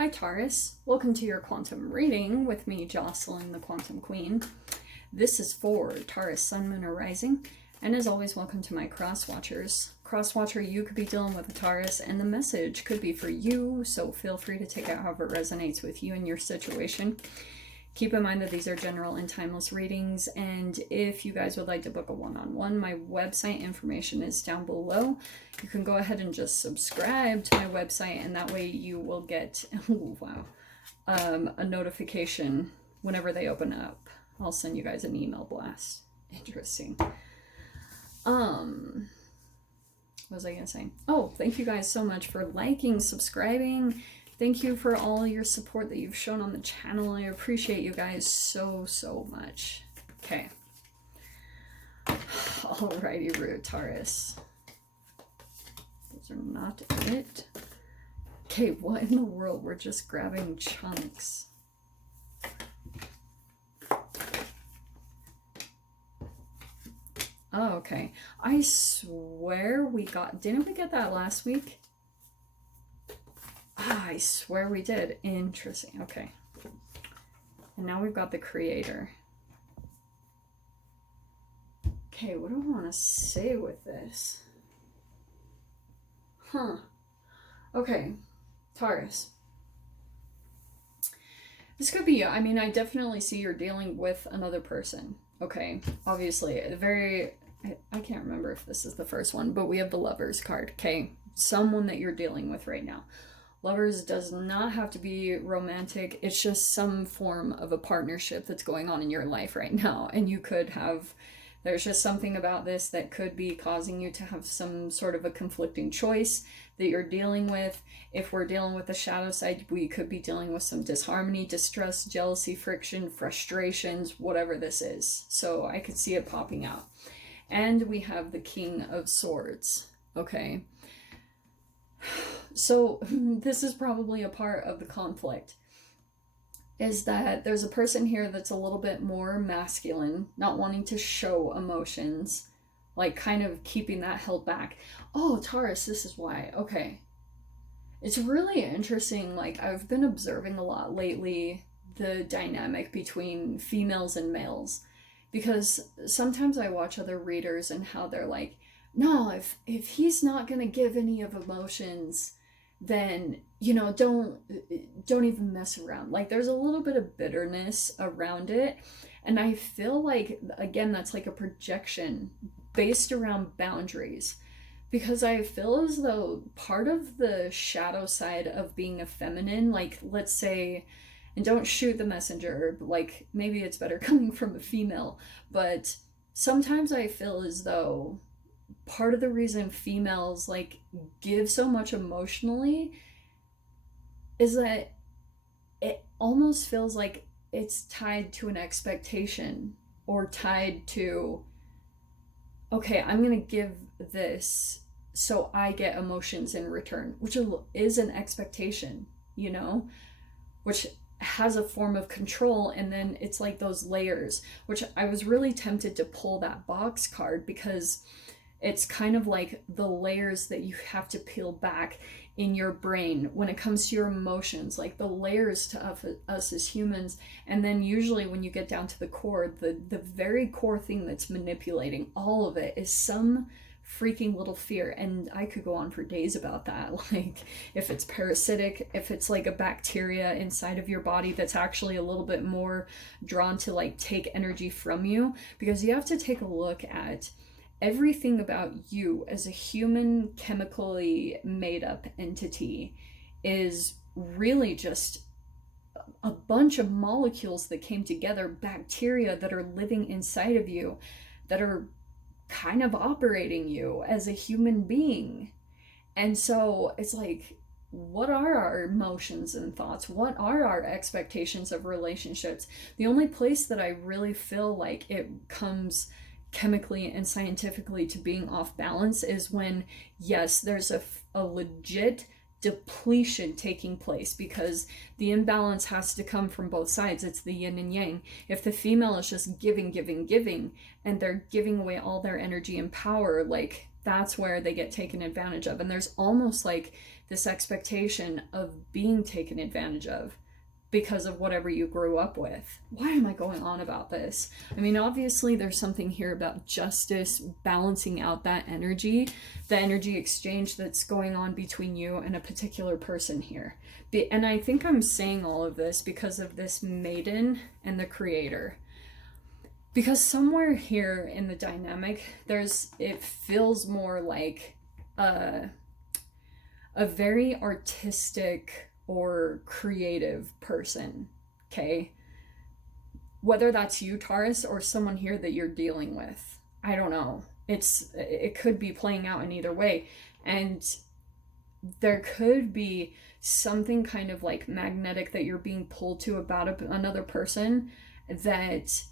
Hi Taurus, welcome to your quantum reading with me, Jocelyn, the Quantum Queen. This is for Taurus, Sun, Moon, or Rising, and as always, welcome to my cross watchers. Cross watcher, you could be dealing with a Taurus, and the message could be for you, so feel free to take it however it resonates with you and your situation. Keep in mind that these are general and timeless readings, and if you guys would like to book a one-on-one, my website information is down below. You can go ahead and just subscribe to my website, and that way you will get a notification whenever they open up. I'll send you guys an email blast. Interesting. What was I gonna say? Oh, thank you guys so much for liking, subscribing. Thank you for all your support that you've shown on the channel. I appreciate you guys so much. Okay. Alrighty, Root Taurus. Those are not it. Okay, what in the world? We're just grabbing chunks. Oh, okay. I swear we got... Didn't we get that last week? I swear we did. Interesting. Okay. And now we've got the Creator. Okay, what do I want to say with this? Okay. Taurus. This could be you. I mean, I definitely see you're dealing with another person. Okay. Obviously, I can't remember if this is the first one, but we have the Lovers card. Okay. Someone that you're dealing with right now. Lovers does not have to be romantic. It's just some form of a partnership that's going on in your life right now. And you could have, there's just something about this that could be causing you to have some sort of a conflicting choice that you're dealing with. If we're dealing with the shadow side, we could be dealing with some disharmony, distrust, jealousy, friction, frustrations, whatever this is. So I could see it popping out. And we have the King of Swords. Okay. So this is probably a part of the conflict, is that there's a person here that's a little bit more masculine, not wanting to show emotions, like kind of keeping that held back. Oh, Taurus, this is why. Okay. It's really interesting. Like, I've been observing a lot lately, the dynamic between females and males, because sometimes I watch other readers and how they're like, no, if he's not going to give any of emotions, then, you know, don't even mess around. Like, there's a little bit of bitterness around it. And I feel like, again, that's like a projection based around boundaries. Because I feel as though part of the shadow side of being a feminine, like, let's say, and don't shoot the messenger, like, maybe it's better coming from a female, but sometimes I feel as though part of the reason females like give so much emotionally is that it almost feels like it's tied to an expectation, or tied to, okay, I'm gonna give this so I get emotions in return, which is an expectation, you know, which has a form of control. And then it's like those layers, which I was really tempted to pull that box card, because it's kind of like the layers that you have to peel back in your brain when it comes to your emotions, like the layers to us as humans. And then usually when you get down to the core, the very core thing that's manipulating all of it is some freaking little fear. And I could go on for days about that. Like, if it's parasitic, if it's like a bacteria inside of your body that's actually a little bit more drawn to like take energy from you, because you have to take a look at everything about you as a human chemically made up entity is really just a bunch of molecules that came together, bacteria that are living inside of you, that are kind of operating you as a human being. And so it's like, what are our emotions and thoughts? What are our expectations of relationships? The only place that I really feel like it comes chemically and scientifically to being off balance is when, yes, there's a legit depletion taking place, because the imbalance has to come from both sides. It's the yin and yang. If the female is just giving, and they're giving away all their energy and power, like, that's where they get taken advantage of. And there's almost like this expectation of being taken advantage of because of whatever you grew up with. Why am I going on about this? I mean, obviously there's something here about justice, balancing out that energy, the energy exchange that's going on between you and a particular person here. And I think I'm saying all of this because of this maiden and the creator. Because somewhere here in the dynamic, it feels more like a very artistic or creative person, okay? Whether that's you, Taurus, or someone here that you're dealing with. I don't know. It could be playing out in either way. And there could be something kind of like magnetic that you're being pulled to about another person that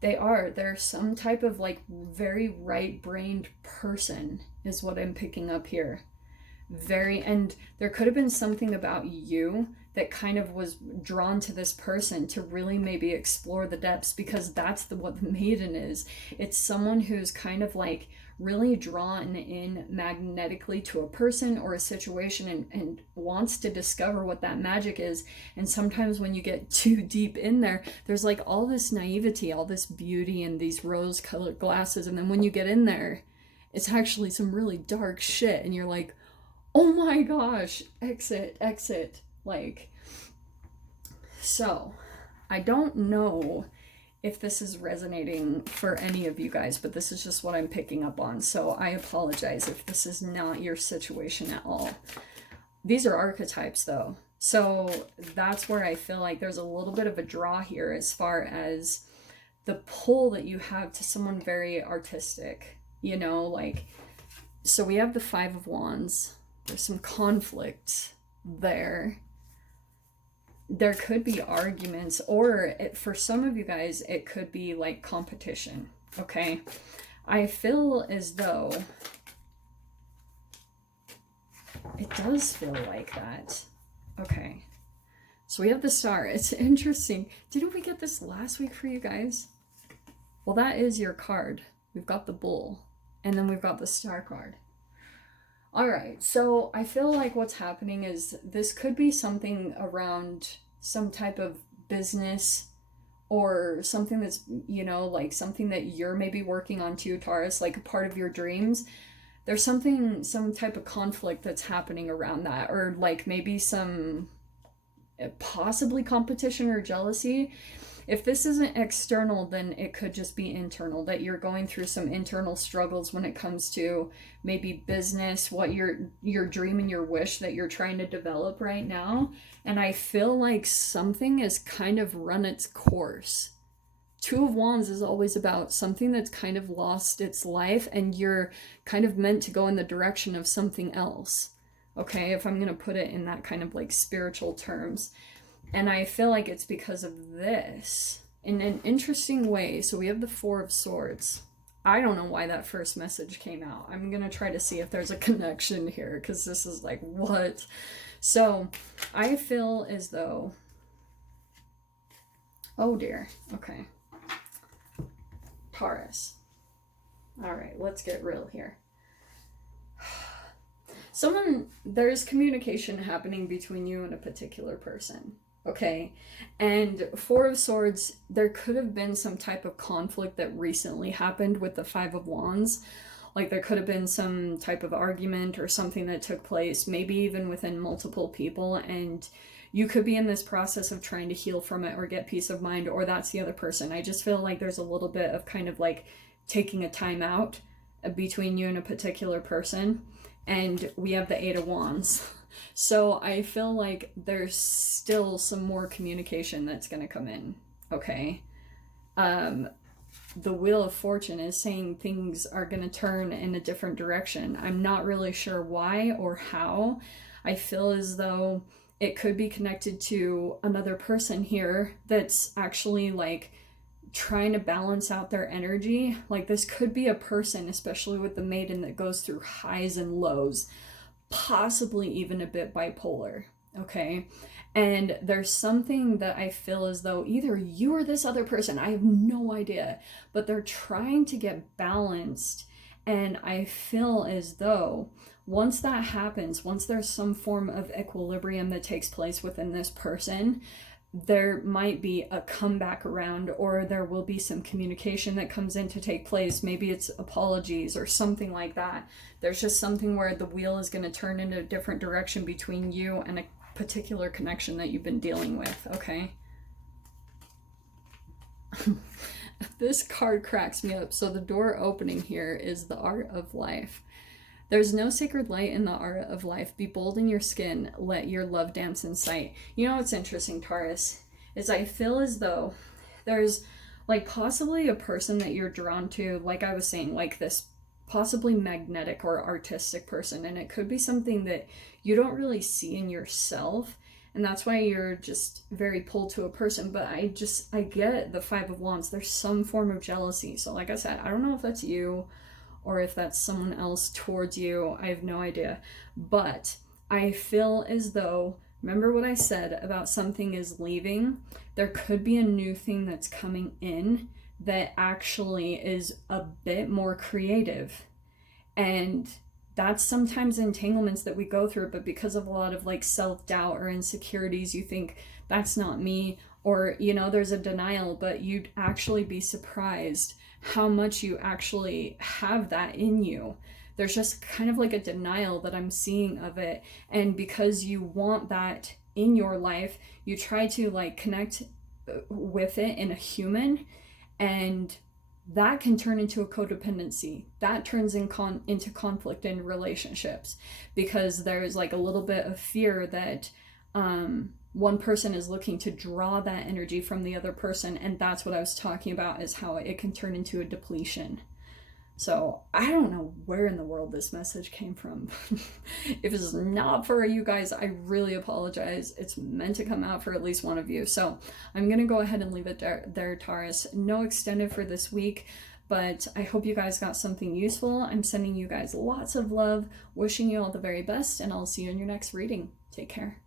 they're some type of like very right-brained person is what I'm picking up here. And there could have been something about you that kind of was drawn to this person to really maybe explore the depths, because that's what the maiden is. It's someone who's kind of like really drawn in magnetically to a person or a situation and wants to discover what that magic is. And sometimes when you get too deep in there, there's like all this naivety, all this beauty and these rose-colored glasses, and then when you get in there, it's actually some really dark shit, and you're like, oh my gosh, exit. Like, so I don't know if this is resonating for any of you guys, but this is just what I'm picking up on. So I apologize if this is not your situation at all. These are archetypes though. So that's where I feel like there's a little bit of a draw here as far as the pull that you have to someone very artistic, you know, like, so we have the Five of Wands. There's some conflict there. There could be arguments, or for some of you guys, it could be like competition, okay? I feel as though it does feel like that. Okay. So we have the Star. It's interesting. Didn't we get this last week for you guys? Well, that is your card. We've got the Bull, and then we've got the Star card. All right, so I feel like what's happening is this could be something around some type of business or something that's, you know, like something that you're maybe working on too, Taurus, like a part of your dreams. There's some type of conflict that's happening around that, or like maybe some possibly competition or jealousy. If this isn't external, then it could just be internal, that you're going through some internal struggles when it comes to maybe business, what your dream and your wish that you're trying to develop right now. And I feel like something has kind of run its course. Two of Wands is always about something that's kind of lost its life and you're kind of meant to go in the direction of something else. Okay, if I'm going to put it in that kind of like spiritual terms. And I feel like it's because of this in an interesting way. So we have the Four of Swords. I don't know why that first message came out. I'm going to try to see if there's a connection here, because this is like, what? So I feel as though, oh dear. Okay. Taurus. All right, let's get real here. There's communication happening between you and a particular person. Okay, and Four of Swords, there could have been some type of conflict that recently happened with the Five of Wands. Like there could have been some type of argument or something that took place, maybe even within multiple people, and you could be in this process of trying to heal from it or get peace of mind, or that's the other person. I just feel like there's a little bit of kind of like taking a time out between you and a particular person, and we have the Eight of Wands. So I feel like there's still some more communication that's going to come in, okay? The Wheel of Fortune is saying things are going to turn in a different direction. I'm not really sure why or how. I feel as though it could be connected to another person here that's actually like trying to balance out their energy. Like this could be a person, especially with the Maiden, that goes through highs and lows, possibly even a bit bipolar, okay? And there's something that I feel as though either you or this other person, I have no idea, but they're trying to get balanced And I feel as though once that happens, once there's some form of equilibrium that takes place within this person, there might be a comeback around, or there will be some communication that comes in to take place. Maybe it's apologies or something like that. There's just something where the wheel is going to turn in a different direction between you and a particular connection that you've been dealing with, okay? This card cracks me up. So the door opening here is the art of life. There's no sacred light in the art of life. Be bold in your skin. Let your love dance in sight. You know what's interesting, Taurus, is I feel as though there's like possibly a person that you're drawn to, like I was saying, like this possibly magnetic or artistic person. And it could be something that you don't really see in yourself. And that's why you're just very pulled to a person. But I get the Five of Wands. There's some form of jealousy. So like I said, I don't know if that's you or if that's someone else towards you. I have no idea. But I feel as though, remember what I said about something is leaving? There could be a new thing that's coming in that actually is a bit more creative. And that's sometimes entanglements that we go through, but because of a lot of like self-doubt or insecurities, you think that's not me, or you know, there's a denial, but you'd actually be surprised how much you actually have that in you. There's just kind of like a denial that I'm seeing of it, and because you want that in your life, you try to like connect with it in a human, and that can turn into a codependency. That turns into conflict in relationships, because there's like a little bit of fear that one person is looking to draw that energy from the other person. And that's what I was talking about, is how it can turn into a depletion. So I don't know where in the world this message came from. If it's not for you guys, I really apologize. It's meant to come out for at least one of you. So I'm going to go ahead and leave it there, Taurus. No extended for this week, but I hope you guys got something useful. I'm sending you guys lots of love, wishing you all the very best, and I'll see you in your next reading. Take care.